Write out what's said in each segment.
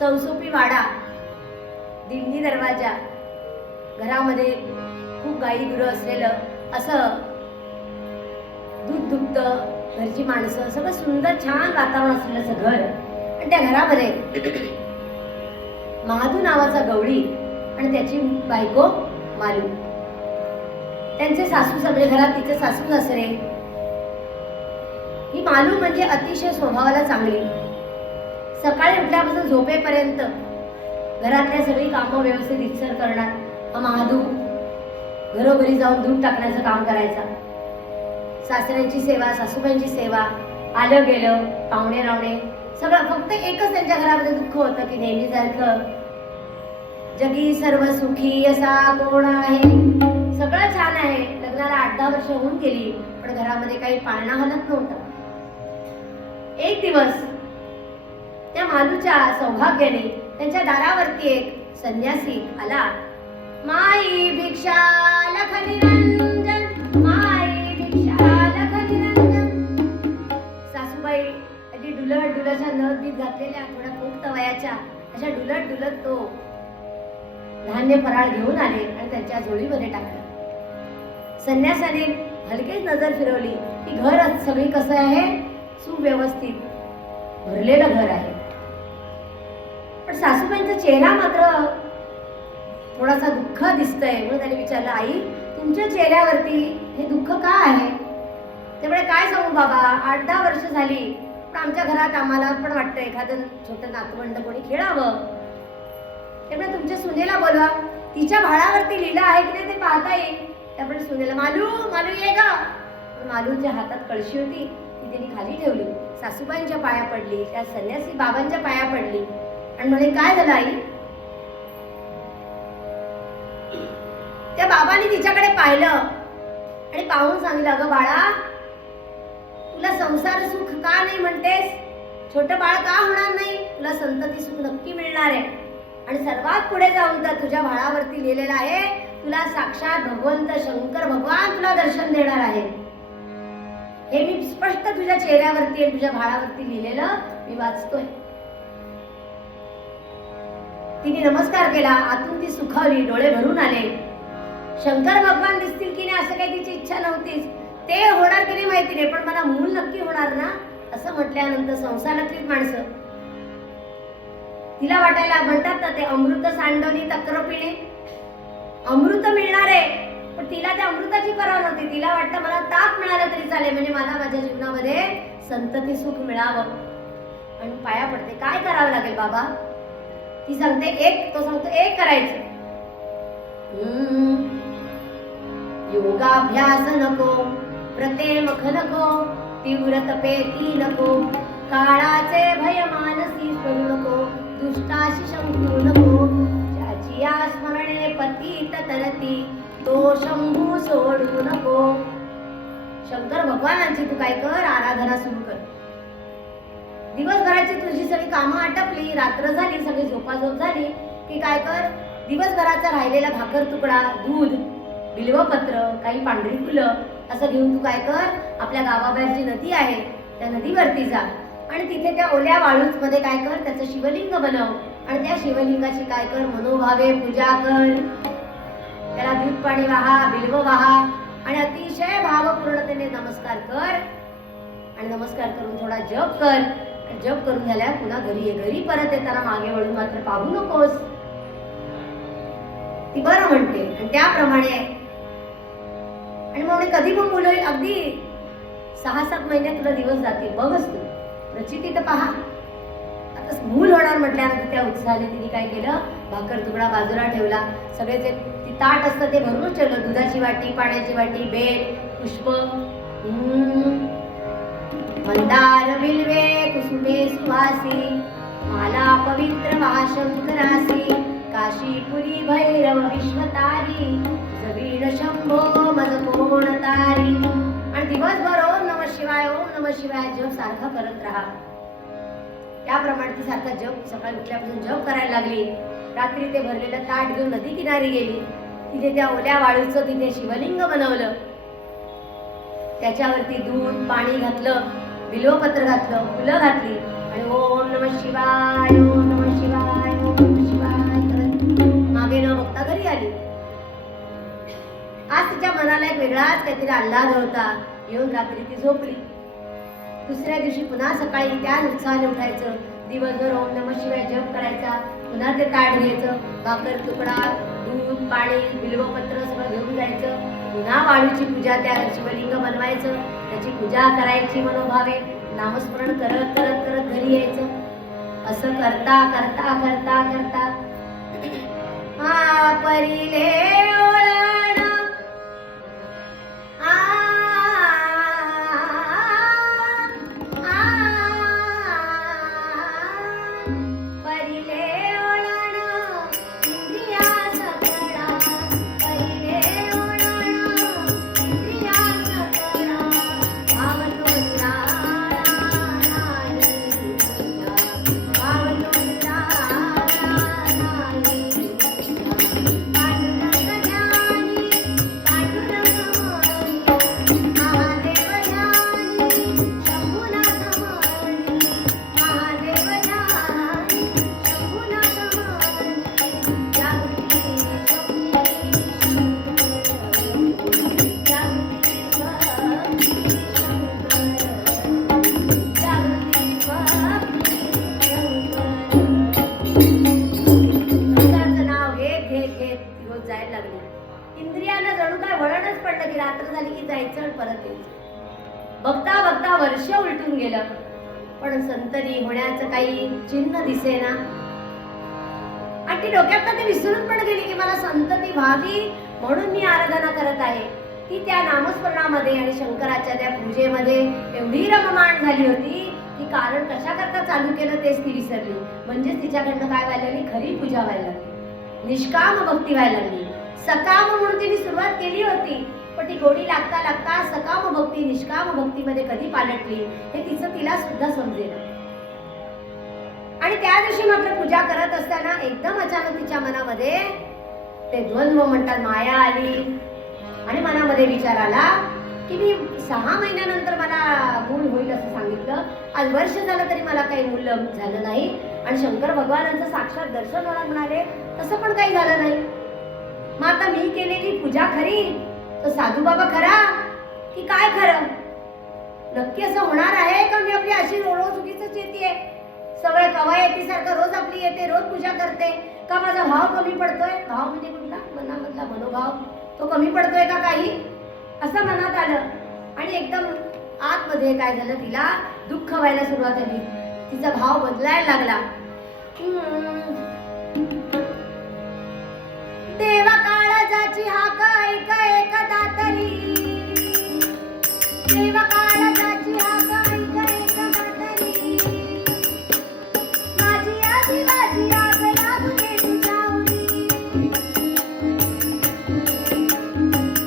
चौसोपी वाडा, दिंडी दरवाजा, घरामध्ये खूप गाई गुरं असलेलं असं दूध दुभत, घरची माणसं, सगळं सुंदर छान वातावरण असलेलं असं घर. आणि त्या घरामध्ये महादू नावाचा गवळी आणि त्याची बायको मालू, त्यांचे सासू म्हणजे घरात तिचे सासू सासरे. ही मालू म्हणजे अतिशय स्वभावाला चांगली. सकाळी उठल्यापासून झोपेपर्यंत घरातल्या सगळी कामं व्यवस्थित रितसर करणार. हा महादू घरोघरी जाऊन दूध टाकण्याचं काम करायचा. सासऱ्यांची सेवा, सासूबाईंची सेवा, आलं गेलं, पाहुणे रावणे सगळं. फक्त एकच त्यांच्या घरामध्ये दुःख होतं की नेहमीसारखं जगी सर्व सुखी असा कोण आहे. सगळं छान आहे, लग्नाला 8-10 वर्ष होऊन गेली, पण घरामध्ये काही पाळणा हलत नव्हता. एक दिवस त्या मालूच्या सौभाग्याने त्यांच्या दारावरती एक संन्यासी आला. माई भिक्षा लख निरंजन, माई भिक्षा लख निरंजन. सासूबाई अगदी डुलत डुलतच्या नथ बीत घातलेल्या, थोड्या पोक्त वयाच्या, अशा डुलत डुलत तो धान्य फराळ घेऊन आले आणि त्यांच्या झोळीमध्ये टाकले. संन्यासाने हलकेच नजर फिरवली की घर सगळी कसं आहे, सुव्यवस्थित भरलेलं घर आहे. पण सासूबाईंचा चेहरा मात्र थोडासा दुःख दिसतोय. म्हणून त्याने विचारलं, आई तुमच्या चेहऱ्यावरती हे दुःख का आहे? त्यामुळे काय सांगू बाबा, 8-10 वर्ष झाली, पण आमच्या घरात आम्हाला पण वाटतं एखादं छोटं नातवंड कोणी खेळावं. त्यामुळे तुमच्या सुनेला बोलवा, तिच्या भाळावरती लीला आहे की नाही ते पाहता येईल. त्यामुळे सुनेला, मालू मालू ये ग. मालूच्या हातात कळशी होती, ती त्यांनी खाली ठेवली. सासूबाईंच्या पाया पडली, त्या संन्यासी बाबांच्या पाया पडली आणि म्हणे, काय झालं आई? त्या बाबांनी तिच्याकडे पाहिलं आणि पाहून सांगितलं, अगं बाळा, तुला संसार सुख का नाही म्हणतेस? छोटं बाळ का होणार नाही? तुला संतती सुख नक्की मिळणार आहे. आणि सर्वात पुढे जाऊन तर तुझ्या भाळावरती लिहिलेलं आहे, तुला साक्षात भगवंत शंकर भगवान तुला दर्शन देणार आहे. हे मी स्पष्ट तुझ्या चेहऱ्यावरती आणि तुझ्या भाळावरती लिहिलेलं मी वाचतोय. तिने नमस्कार केला, आतून ती सुखावली, डोळे भरून आले. शंकर भगवान दिसतील की नाही असं काही तिची इच्छा नव्हतीच. ते होणार की नाही माहिती नाही, पण मला मूल नक्की होणार ना, असं म्हटल्यानंतर संसारातलीच माणसं तिला वाटायला म्हणतात ना, ते अमृत सांडवली तक्र पिणे, अमृत मिळणार आहे. पण तिला त्या अमृताची पर्वा नव्हती. तिला वाटतं मला ताक मिळालं तरी चालेल, म्हणजे मला माझ्या जीवनामध्ये संतती सुख मिळावं. आणि पाया पडते, काय करावं लागेल बाबा? ती सांगते एक, तो सांगतो एक करायचं. योगाभ्यास नको, प्रतेमख नको, तीव्र तपेती नको, काळाचे भय मानसी करू नको, दुष्टाशी शंकू नको, ज्याची या स्मरणे पतित तरती, तो शंभू सोडू नको. शंकर भगवानांची तू काय कर, आराधना सुरू कर. दिवसभराची तुझी सगळी कामं आटपली, रात्र झाली, सगळी झोपाझोप झाली की काय कर, दिवसभराचा राहिलेला भाकर तुकडा, दूध, बिल्वपत्र, काही पांढरी फुलं असं घेऊन तू काय कर, आपल्या गावाबाहेरची नदी आहे त्या नदीवरती जा आणि तिथे त्या ओल्या वाळूच मध्ये काय कर, त्याचं शिवलिंग बनव आणि त्या शिवलिंगाची काय कर, मनोभावे पूजा कर. त्याला दूध पाणी वाहा, बिल्व वाहा आणि अतिशय भावपूर्णतेने नमस्कार कर. आणि नमस्कार करून थोडा जप कर. जप करून झाल्या पुन्हा घरी ये. घरी परत येताना मागे वळून मात्र पाहू नकोस. ती बरं म्हणते आणि त्याप्रमाणे. आणि मग कधी पण मुलं अगदी 6-7 महिन्यात तुला दिवस जातील, बघच तू प्रचिती तर पहा. आता मूल होणार म्हटल्यानंतर त्या उत्साहाने तिने काय केलं, भाकर तुकडा बाजूला ठेवला, सगळे जे ताट असतं ते भरूनच ठेवलं, दुधाची वाटी, पाण्याची वाटी, बेल, पुष्प, मंदार बिल्वे कुसुमे सुवासी, माला पवित्र महाशंकरासी, काशीपुरी भैरव विश्वतारी, जवीण शंभो मज कोण तारी. आणि दिवसभर ओम नमः शिवाय, ओम नमः शिवाय जप सारखा करत राहा. त्याप्रमाणे ती सारखा जप सकाळी उठल्यापासून जप करायला लागली. रात्री ते भरलेलं ताट घेऊन नदी किनारी गेली. तिथे त्या ओल्या वाळूचं तिथे शिवलिंग बनवलं, त्याच्यावरती दूध पाणी घातलं, बिल्वपत्र घातलं, फुलं घातली आणि ओम नमः शिवाय, ओम नमः शिवाय. वेगळाच काहीतरी आल्हाद होता. येऊन रात्री ती झोपली. दुसऱ्या दिवशी पुन्हा सकाळी त्या उत्साहाने उठायचं, दिवसभर ओम नमः शिवाय जप करायचा, पुन्हा ते ताट घ्यायचं, भाकर तुकडा, दूध, पाणी, बिल्वपत्र सगळं घेऊन जायचं, पुन्हा वाळूची पूजा, त्या शिवलिंग बनवायचं, त्याची पूजा करायची मनोभावे, नामस्मरण करत करत करत घरी यायचं. असं करता करता करता करता परिले ओळण परिले ओळण इंद्रिया सकळा, परिले ओळण इंद्रिया सकळा, भाव तोंडा नाही तुझ्या, भाव तोंडा नाही तुझ्या. पांडुरंग ज्ञानी पांडुरंग मोरी, महादेव ज्ञानी शंभुनाथ मोरी, महादेव ज्ञानी शंभुनाथ मोरी. जागृती स्वप्नी शंकर, जागृती स्वप्नी शंकर, जागृती स्वप्नी शंकर. शंकराचं नाव घेत घेत घेत दिवस जायला लागले. इंद्रियांना जणू काय वळणच पडलं की रात्र झाली की जायचं आणि परत यायचं. बघता बघता वर्ष उलटून गेलं, पण संतरी होण्याचं काही चिन्ह दिसेना. आणि ती डोक्यात ते विसरून पण गेली की मला संतती व्हावी म्हणून मी आराधना करत आहे. ती त्या नामस्मरणामध्ये आणि शंकराच्या त्या पूजेमध्ये एवढी रममाण झाली होती की कारण कशा करता चालू केलं तेच ती विसरली. म्हणजेच तिच्याकडनं काय व्हायला लागली, खरी पूजा व्हायला लागली, निष्काम भक्ती व्हायला लागली. सकाम म्हणून तिने सुरुवात केली होती, पण ती गोडी लागता लागता सकाम भक्ती निष्काम भक्तीमध्ये कधी पालटली हे तिचं तिला सुद्धा समजेल. आणि त्या दिवशी मात्र पूजा करत असताना एकदम अचानक तिच्या मनामध्ये ते द्वंद्व म्हणतात माया आली आणि मनामध्ये विचार आला की मी 6 महिन्यानंतर मला मूल होईल असं सांगितलं, आज वर्ष झालं तरी मला काही मूल झालं नाही, आणि शंकर भगवानांचं साक्षात दर्शन मला म्हणाले तसं पण काही झालं नाही. मग आता मी केलेली पूजा खरी, तो साधू बाबा खरा की काय खरं? नक्की असं होणार आहे का मी आपली अशी रोज उगीच येते, सवय कवा येते सारखं रोज आपली येते, रोज पूजा करते, का माझा भाव कमी पडतोय? भाव म्हणजे कुठला? मनामधला मनोभाव तो कमी पडतोय का काही, असं मनात आलं. आणि एकदम आतमध्ये काय झालं, तिला दुःख व्हायला सुरुवात झाली, तिचा भाव बदलायला लागला. देवा काळजाची हाक ऐक एकदा तरी, देवा काळजाची हाक ऐक एकदा तरी, माझी आदिवासी आग लागू दे तुझ्या उरी,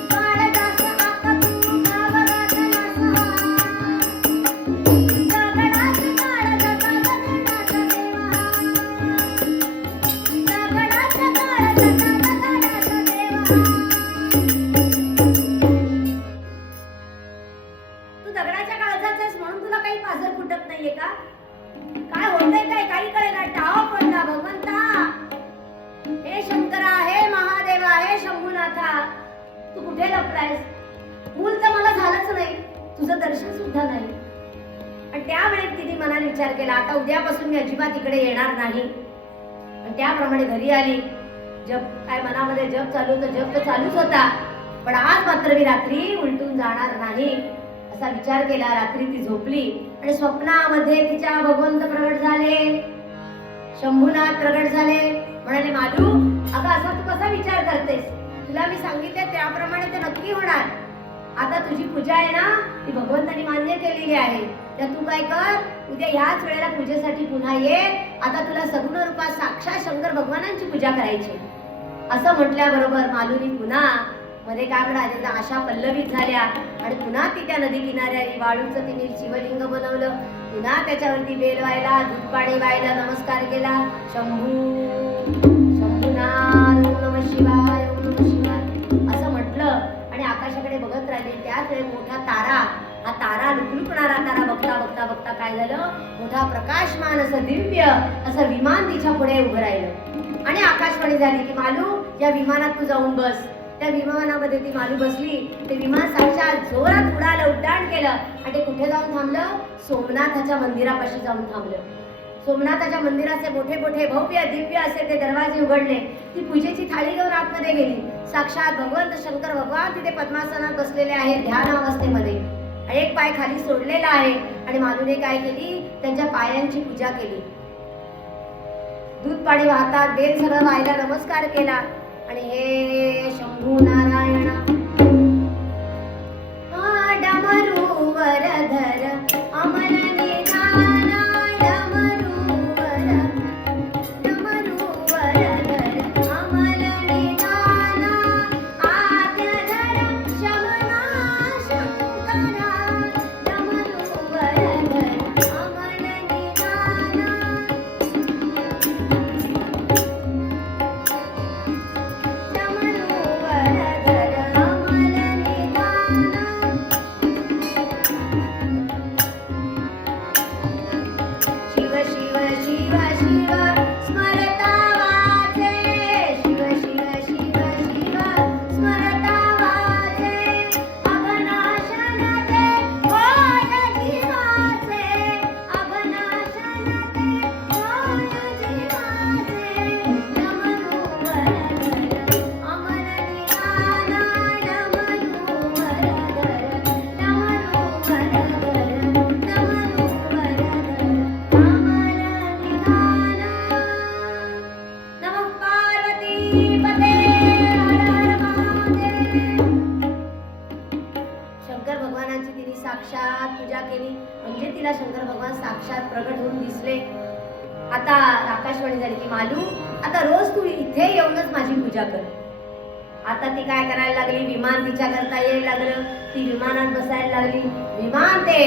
काळजाचं हाक तू गावात नसा, दगडाचं काळजाचा दगडाचा देवा, दगडाचं काळजाचा दगडाचा देवा. तू दगडाच्या काळजाचा आहेस म्हणून तुला काही पाझर फुटत नाहीये का? काय होतंय काय काही कळेना. टाव पडला भगवंता, हे शंकरा, हे महादेवा, हे शंभुनाथा, तू कुठे लपलायस? मूल तर मला झालंच नाही, तुझं दर्शन सुद्धा नाही. आणि त्यावेळेस तिने मनाने विचार केला आता उद्यापासून मी अजिबात इकडे येणार नाही. आणि त्याप्रमाणे घरी आली. जप काय मनामध्ये जप चालू होतं, जप तर चालूच होता, पण आज मात्र मी रात्री उलटून जाणार नाही असा विचार केला. रात्री ती झोपली आणि स्वप्नामध्ये तिच्या भगवंत प्रगट झाले, शंभुनाथ प्रगट झाले. म्हणाले मालू, अगं असा तू कसा विचार करतेस? तुला मी सांगितले त्याप्रमाणे ते नक्की होणार. आता तुझी पूजा आहे ना, ती भगवंतानी मान्य केलेली आहे. तर तू काय कर, उद्या ह्याच वेळेला पूजेसाठी पुन्हा ये. आता तुला सगुण रूपात साक्षात शंकर भगवानांची पूजा करायची. असं म्हटल्याबरोबर मालूनी पुन्हा मध्ये काय म्हणाले, आशा पल्लवित झाल्या आणि पुन्हा ती त्या नदी किनाऱ्याने वाळूचं तिने शिवलिंग बनवलं. पुन्हा त्याच्यावरती बेल व्हायला, दूध पाणी व्हायला, नमस्कार केला. शंभुनाथ, ओम नमः शिवाय, ओम नमः शिवाय असं म्हटलं आणि आकाशाकडे बघत राहिले. त्याच वेळेस मोठा तारा, हा तारा लुकलुकणारा तारा बघता बघता बघता काय झालं, मोठा प्रकाशमान असं दिव्य असं विमान तिच्या पुढे उभं राहिलं. आणि आकाशवाणी झाली की मालू, या विमानात तू जाऊन बस. त्या विमानामध्ये ती मालू बसली. ते विमान साक्षात जोरात उडालं, उड्डाण केलं आणि ते कुठे जाऊन थांबलं? सोमनाथाच्या मंदिरापाशी जाऊन थांबलं. सोमनाथाच्या मंदिराचे मोठे मोठे भव्य दिव्य असे ते दरवाजे उघडले. ती पूजेची थाळी घेऊन आतमध्ये गेली. साक्षात भगवंत शंकर भगवान तिथे पद्मासनात बसलेले आहेत ध्यान अवस्थेमध्ये. एक पाय खाली सोडलेला आहे आणि मालूने काय केली? त्यांच्या पायांची पूजा केली. दूध पाणी वाहतात, बेल सगळं व्हायला नमस्कार केला आणि हे शंभू नारायण डमरू वरधर अमल निधान डमरू वरधर अमल निधान आद्यधर शमना शंकरा डमरू वरधर अमल निधान साक्षात पूजा केली म्हणजे तिला शंकर भगवान साक्षात प्रगट होऊन दिसले. आता आकाशवाणी झाली की मालू आता रोज तू इथे येऊनच माझी पूजा कर. आता ती काय करायला लागली? विमान तिच्या करता यायला लागलं. ती विमानात बसायला लागली. विमान ते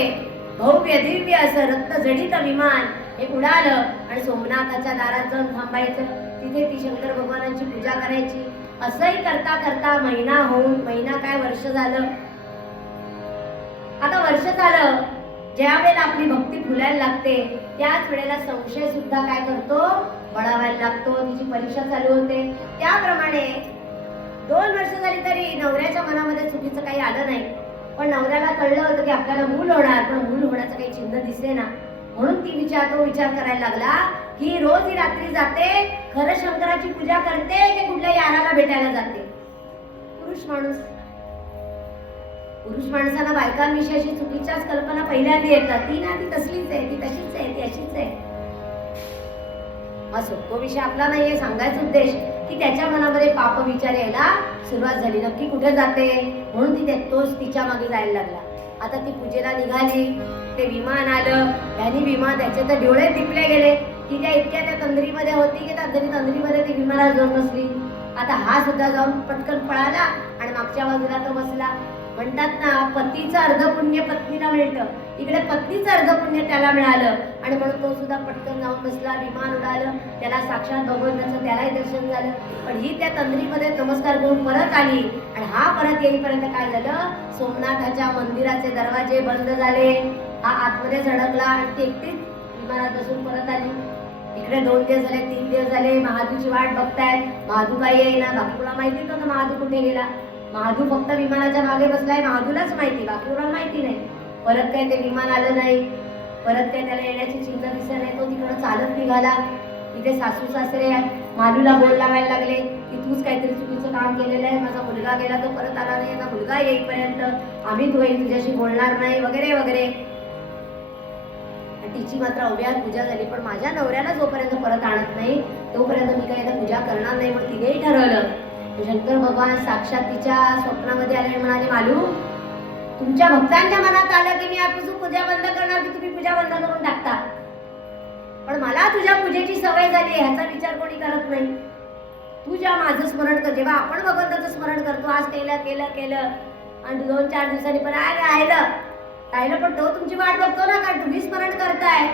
भव्य दिव्य असं रत्नजडित विमान हे उडालं आणि सोमनाथाच्या दारात जाऊन थांबायचं. तिथे ती शंकर भगवानांची पूजा करायची. असंही करता करता महिना काय वर्ष झालं. आता वर्ष झालं. ज्या वेळेला आपली भक्ती फुलायला लागते त्याच वेळेला संशय सुद्धा काय करतो? बळावायला लागतो. तिची परीक्षा चालू होते. त्याप्रमाणे 2 वर्ष झाली तरी नवऱ्याच्या मनामध्ये चुकीचं काही आलं नाही. पण नवऱ्याला कळलं होतं की आपल्याला मूल होणार, पण मूल होण्याचं काही चिन्ह दिसेना. म्हणून तो विचार करायला लागला की रोज ही रात्री जाते, खरं शंकराची पूजा करते की कुठल्या याराला भेटायला जाते? पुरुष माणसाला बायकांविषयी चुकीच्याच कल्पना पहिल्यांदा येतात. ती ना ती तसलीच आहे, ती तशीच आहे, ती अशीच आहे. असो, तो विषय आपला नाहीये. सांगायचा उद्देश की त्याच्या मनामध्ये पाप विचार यायला सुरुवात झाली. नक्की कुठे जाते? म्हणून ती तोच तिच्या मागे जायला लागला. आता ती पूजेला निघाली. ते विमान आलं. त्याचे तर डोळे दिपले गेले. ती त्या इतक्या त्या तंद्रीमध्ये होती की तंद्रीमध्ये ती विमानात जाऊन बसली. आता हा सुद्धा जाऊन पटकन पळाला आणि मागच्या बाजूला तो बसला. म्हणतात ना, पतीचं अर्ध पुण्य पत्नीला मिळतं. इकडे पत्नीचं अर्ध पुण्य त्याला मिळालं आणि म्हणून तो सुद्धा पटकन जाऊन बसला. विमान उडालं. त्याला साक्षात भगवंताचं त्यालाही दर्शन झालं. पण ही त्या तंद्रीमध्ये नमस्कार करून परत आली आणि हा परत येईपर्यंत काय झालं? सोमनाथाच्या मंदिराचे दरवाजे बंद झाले. हा आतमध्ये झडकला आणि ती एकटीच विमानात बसून परत आली. इकडे 2 दिवस झाले, 3 दिवस झाले. महादूची वाट बघतायत. महादू काही येईना. बाकी कोणाला माहिती नव्हतं महादू कुठे गेला. महादू फक्त विमानाच्या मागे बसलाय. महादूलाच माहिती, बाकी कोणाला माहिती नाही. परत काय ते विमान आलं नाही. परत काय त्याला येण्याची चिन्ह दिसत नाही. तो तिकडं चालत निघाला. तिथे सासू सासरे मालूला बोल लावायला लागले की तूच काहीतरी चुकीचं काम केलेलं आहे. माझा मुलगा गेला, तो परत आला नाही. आता मुलगा येईपर्यंत आम्ही तुझ्याशी बोलणार नाही वगैरे वगैरे. तिची मात्र अव्याहत पूजा झाली. पण माझ्या नवऱ्याला जोपर्यंत परत आणत नाही तोपर्यंत मी काही पूजा करणार नाही. मग तिनेही ठरवलं. शंकर भगवान साक्षात तिच्या स्वप्नामध्ये आले आणि म्हणाले, मालू, तुमच्या भक्तांच्या मनात आलं की मी आजपासून पूजा बंद करणार, की तुम्ही पूजा बंद करून टाकता. पण मला तुझ्या पूजेची सवय झाली ह्याचा विचार कोणी करत नाही. तू जेव्हा माझं स्मरण कर, जेव्हा आपण भगवंताचं स्मरण करतो, आज केलं आणि 2-4 दिवसांनी पण राहिलं पण तो तुमची वाट बघतो ना. कारण तुम्ही स्मरण करताय,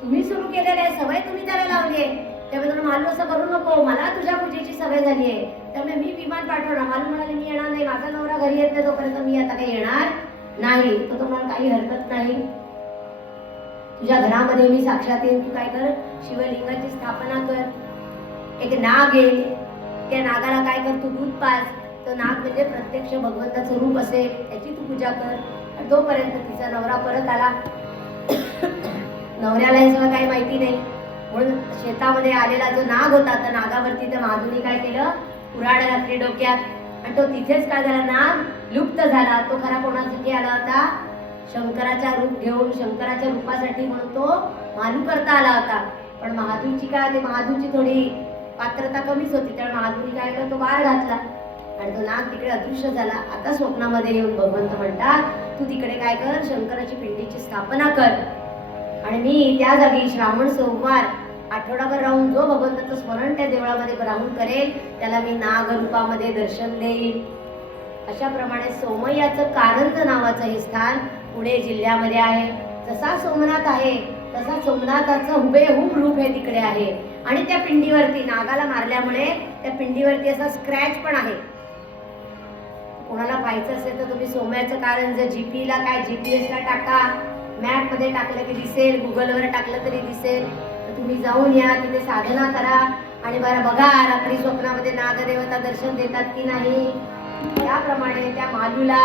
तुम्ही सुरू केलेलं आहे, सवय तुम्ही त्याला लावली आहे. त्यामुळे मालू असं करू नको, मला तुझ्या पूजेची सवय झाली आहे, त्यामुळे मी विमान पाठवणार. मालू म्हणाले, मी येणार नाही, माझा नवरा घरी येत नाही तोपर्यंत मी आता काही येणार नाही. तो तुम्हाला काही हरकत नाही, तुझ्या घरामध्ये मी साक्षात येईन. तू काय कर, शिवलिंगाची स्थापना कर. एक नाग येईल, त्या नागाला काय कर, तू दूध पाज. तो नाग म्हणजे प्रत्यक्ष भगवंताचं रूप असेल त्याची तू पूजा कर. आणि तोपर्यंत तिचा नवरा परत आला. नवऱ्याला हे सगळं काही माहिती नाही, म्हणून शेतामध्ये आलेला जो नाग होता त्या नागावरती त्या महादूनी काय केलं, कुऱ्हाड घातली डोक्यात. आणि तो तिथेच काय झाला, नाग लुप्त झाला. तो खरा कोणासाठी आला होता, शंकराचा रूप घेऊन, शंकराच्या रूपासाठी म्हणून तो मानू करता आला होता. पण महादूची काय, ते महादूची थोडी पात्रता कमीच होती, त्यामुळे महादूनी काय केलं, तो वार घातला आणि तो नाग तिकडे अदृश्य झाला. आता स्वप्नामध्ये येऊन भगवंत म्हणतात, तू तिकडे काय कर, शंकराची पिंडीची स्थापना कर आणि मी त्या जागी श्रावण सोमवार आठवडाभर राहून जो भगवंताचं स्मरण त्या देवळामध्ये राहून करेल त्याला मी नाग रूपामध्ये दर्शन देईल. अशा प्रमाणे सोमय्याचं कारंज नावाचं हे स्थान पुणे जिल्ह्यामध्ये आहे. जसा सोमनाथ आहे तसा सोमनाथाचं हुबेहूब रूप हे तिकडे आहे. आणि त्या पिंडीवरती नागाला मारल्यामुळे त्या पिंडीवरती असा स्क्रॅच पण आहे. कोणाला पाहायचं असेल तर तुम्ही सोमयाचं कारंज जीपी ला काय GPS ला टाका, मॅप मध्ये टाकलं की दिसेल, गुगलवर टाकलं तरी दिसेल. तर तुम्ही जाऊन या, तिथे साधना करा आणि बरं बघा रात्री स्वप्नामध्ये नागदेवता दर्शन देतात की नाही. त्याप्रमाणे त्या मालूला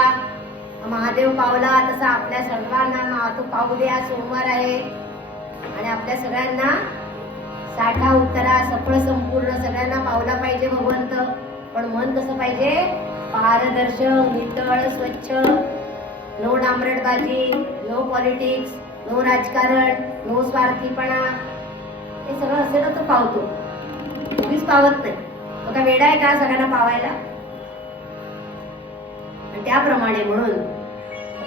महादेव पावला तसा आपल्या सर्वांना तो पाहू द्या. सोमवार आहे आणि आपल्या सगळ्यांना साठा उतरा सफळ संपूर्ण सगळ्यांना पावला पाहिजे भगवंत. पण मन कसं पाहिजे, पारदर्शक, नितळ, स्वच्छ, नो डांबरटबाजी, नो पॉलिटिक्स, नो राजकारण, नो स्वार्थीपणा. हे सगळं असेल तर तो पावतो, तुम्हीच पावत नाही. तो का वेडा आहे का सगळ्यांना पावायला. त्याप्रमाणे म्हणून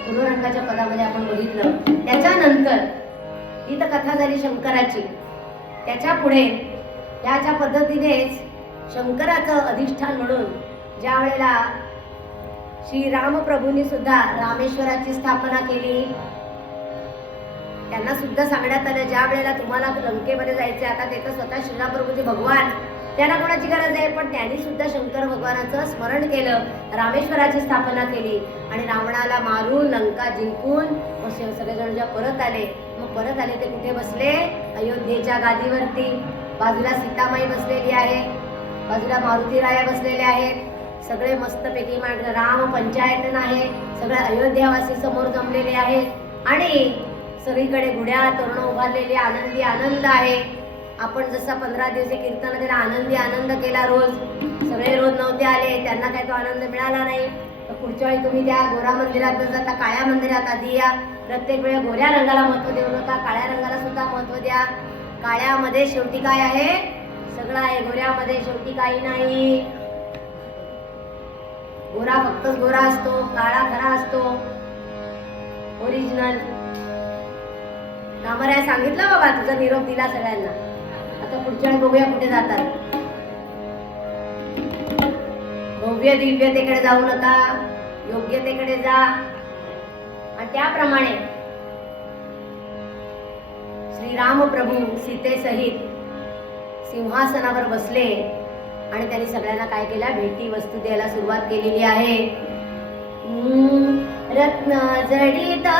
पूर्वरंगाच्या पदामध्ये आपण बघितलं. त्याच्यानंतर ही तर कथा झाली शंकराची. त्याच्या पुढे याच्या पद्धतीनेच शंकराचं अधिष्ठान म्हणून ज्या वेळेला श्री रामप्रभूंनी सुद्धा रामेश्वराची स्थापना केली, त्यांना सुद्धा सांगण्यात आलं ज्या वेळेला तुम्हाला लंकेमध्ये जायचे, आता ते तर स्वतः श्रीरामप्रभूचे भगवान, त्यांना कोणाची गरज आहे, पण त्यांनी सुद्धा शंकर भगवानाचं स्मरण केलं, रामेश्वराची स्थापना केली आणि रावणाला मारून लंका जिंकून मग सगळेजण जेव्हा परत आले, मग परत आले ते कुठे बसले, अयोध्येच्या गादीवरती. बाजूला सीतामाई बसलेली आहे, बाजूला मारुतीराया बसलेले आहेत, सगळे मस्तपैकी राम पंचायतन आहे, सगळे अयोध्यावासी समोर जमलेले आहेत आणि सगळीकडे गुढ्या तोरणं उभारलेली, आनंदी आनंद आहे. आपण जसा 15 दिवस कीर्तन केला, आनंदी आनंद केला, रोज सगळे रोज नव्हते आले, त्यांना काही तो आनंद मिळाला नाही. तर पुढच्या वेळी तुम्ही त्या गोरा मंदिरात न जाता काळ्या मंदिरात आधी या. प्रत्येक वेळी गोऱ्या रंगाला महत्व देऊ नका, काळ्या रंगाला सुद्धा महत्व द्या. काळ्यामध्ये शेवटी काय आहे, सगळं आहे, गोऱ्यामध्ये शेवटी काही नाही. गोरा फक्तच गोरा असतो, काळा खरा असतो, ओरिजिनल. कामराय सांगितलं बाबा, तुझा निरोप दिला सगळ्यांना. आता पुढच्या वेळी बघूया कुठे जातात. भव्य दिव्यतेकडे जाऊ नका, योग्यतेकडे जा. आणि त्याप्रमाणे श्रीराम प्रभू सीतेसहित सिंहासनावर बसले आणि त्यांनी सगळ्यांना काय केलं, भेटी वस्तू द्यायला सुरुवात केलेली आहे. रत्न जडिता